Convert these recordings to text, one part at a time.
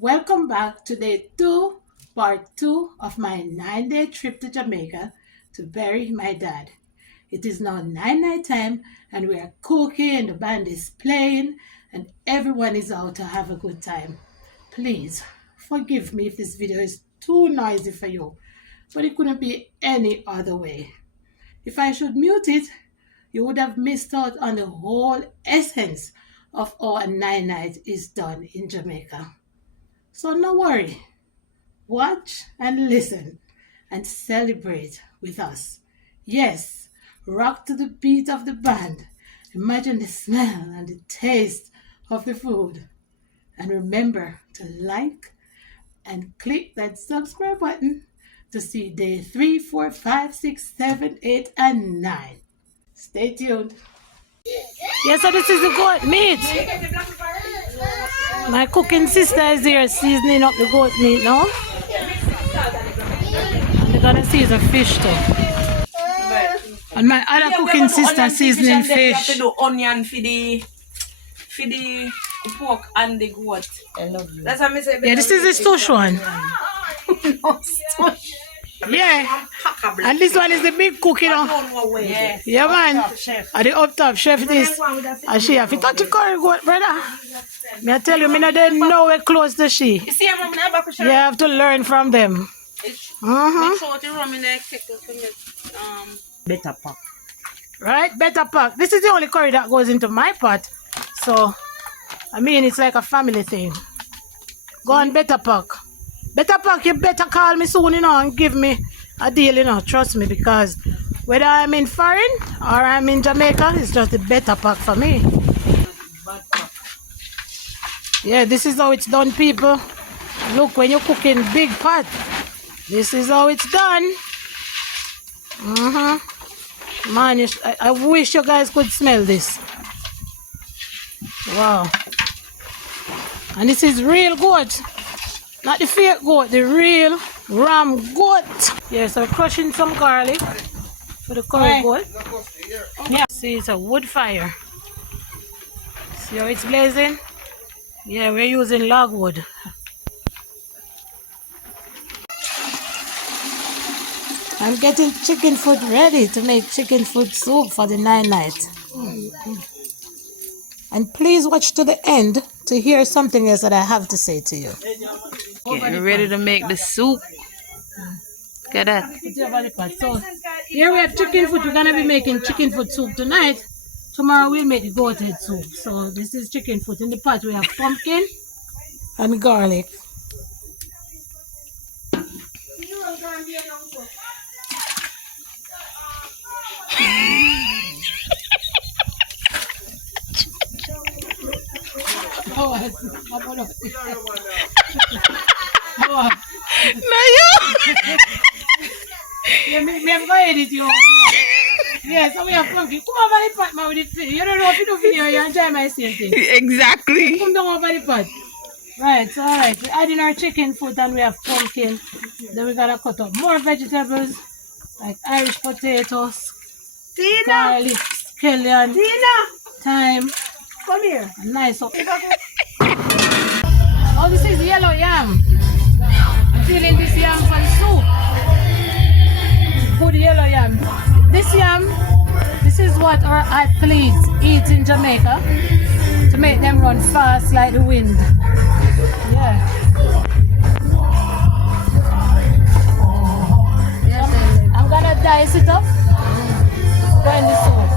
Welcome back to day 2, part 2 of my 9-day trip to Jamaica to bury my dad. It is now 9 night time and we are cooking, the band is playing, and everyone is out to have a good time. Please forgive me if this video is too noisy for you, but it couldn't be any other way. If I should mute it, you would have missed out on the whole essence of how a 9 night is done in Jamaica. So no worry, watch and listen and celebrate with us. Yes, rock to the beat of the band. Imagine the smell and the taste of the food. And remember to like and click that subscribe button to see day 3, 4, 5, 6, 7, 8, and 9. Stay tuned. Yes, so this is the goat meat. My cooking sister is here seasoning up the goat meat now. And they're gonna season fish too. And my other cooking sister seasoning fish. You have to do onion for the pork and the goat. I love you. That's what I say. Yeah, this is the stush one. No, stush. Yeah. And this one is the big cook, you know. Yeah, man. At the up top, chef this. And she have to touch the curry goat, brother. Me I tell you, me not there nowhere close to she. You see, I'm never You have to learn from them. Make sure to run in the kettle to make Better pack. Right? Better pack. This is the only curry that goes into my pot. So, I mean, it's like a family thing. Go on, better pack. Better pack, you better call me soon, you know, and give me a deal, you know. Trust me, because whether I'm in foreign or I'm in Jamaica, it's just the better pack for me. Yeah, this is how it's done, people. Look, when you're cooking big pot, this is how it's done. Man, I wish you guys could smell this. Wow. And this is real goat. Not the fake goat, the real ram goat. Yeah, so crushing some garlic for the curry goat. Yeah. See, it's a wood fire. See how it's blazing? Yeah, we're using logwood. I'm getting chicken foot ready to make chicken foot soup for the 9 night. And please watch to the end to hear something else that I have to say to you. Getting ready to make the soup. Look at that. So here we have chicken foot. We're gonna be making chicken foot soup tonight. Tomorrow we'll make the goat head soup. So this is chicken foot. In the pot we have pumpkin and garlic. Me have to edit you. Yeah, so we have pumpkin. Come over the pot, man, with the fish. You don't know if you do video, you enjoy my same thing. Exactly. Come down over the pot. Right, so alright, we're adding our chicken foot and we have pumpkin. Then we gotta cut up more vegetables like Irish potatoes, garlic, scallion, thyme. Come here. And nice up. Oh, this is yellow yam. I'm feeling this yam for the soup. Good yellow yam. This yam, this is what our athletes eat in Jamaica to make them run fast like the wind. Yeah. I'm gonna dice it up. Go in the soup.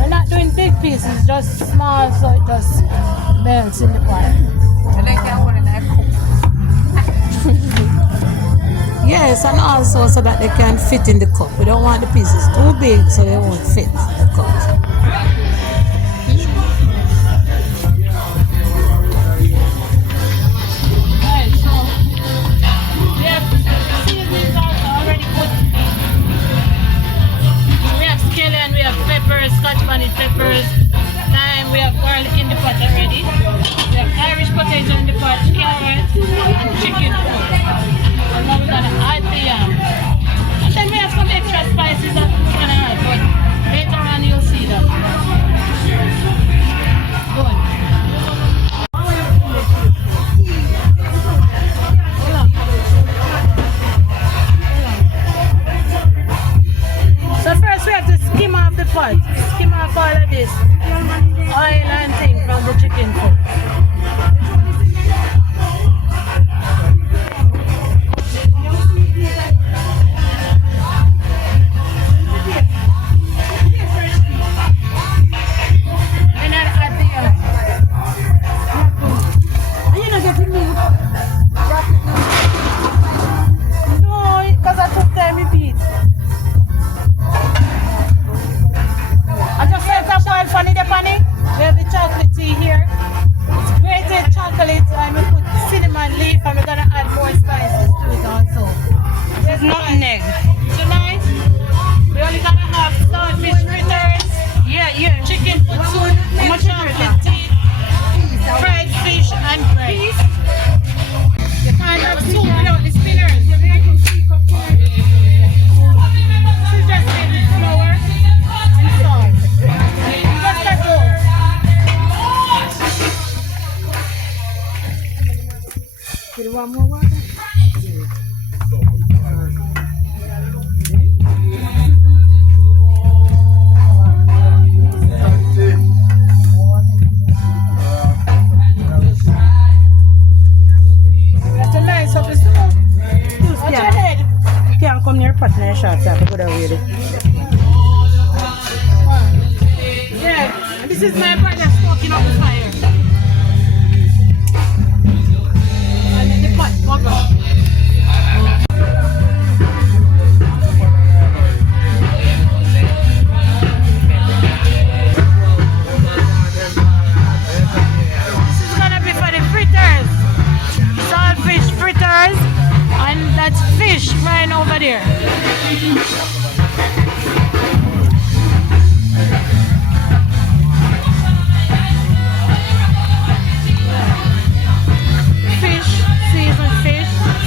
We're not doing big pieces, just small so it just melts in the pot. Yes, and also so that they can fit in the cup. We don't want the pieces too big so they won't fit in the cup. Right, so we have seasonings already put. We have scallion, we have peppers, Scotch bonnet peppers, thyme, we have garlic in the pot already. We have Irish potato in the pot, carrot, and chicken foot. And now we're gonna add the yam. And then we have some extra spices that we're gonna add, but later on pot. Skim off all of this oil and thing from the chicken foot. And then add the Are you not getting me? no, because I took time to beat. I just set up oil funny the funny. We have the chocolate tea here. It's grated chocolate and we put cinnamon leaf and we're gonna add more spices to it also. There's Nutmeg. tonight. We're only gonna have saltfish fritters, Yeah. chicken foot soup, chocolate tea, fried fish and bread. You can't have soup without the spinners. This is just made with flour and salt. Just let go. You want more water? That's a nice of the soup. Watch your head. You can't come near pot in your shots. I have to go there with it. Yeah, this is my brother smoking up the fire. And then the pot bubble. This is gonna be for the fritters. Saltfish fritters. And that's fish right over there. Fish, seasoned fish.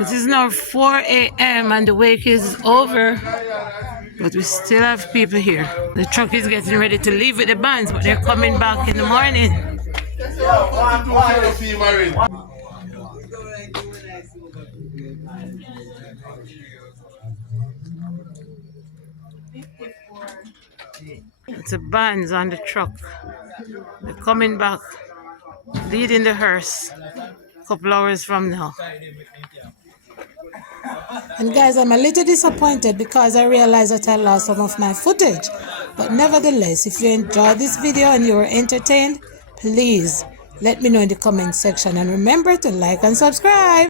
It is now 4 a.m. and the wake is over, but we still have people here. The truck is getting ready to leave with the bands, but they're coming back in the morning. It's the bands on the truck. They're coming back, leading the hearse a couple hours from now. And guys, I'm a little disappointed because I realized that I lost some of my footage. But nevertheless, if you enjoyed this video and you were entertained, please let me know in the comment section. And remember to like and subscribe.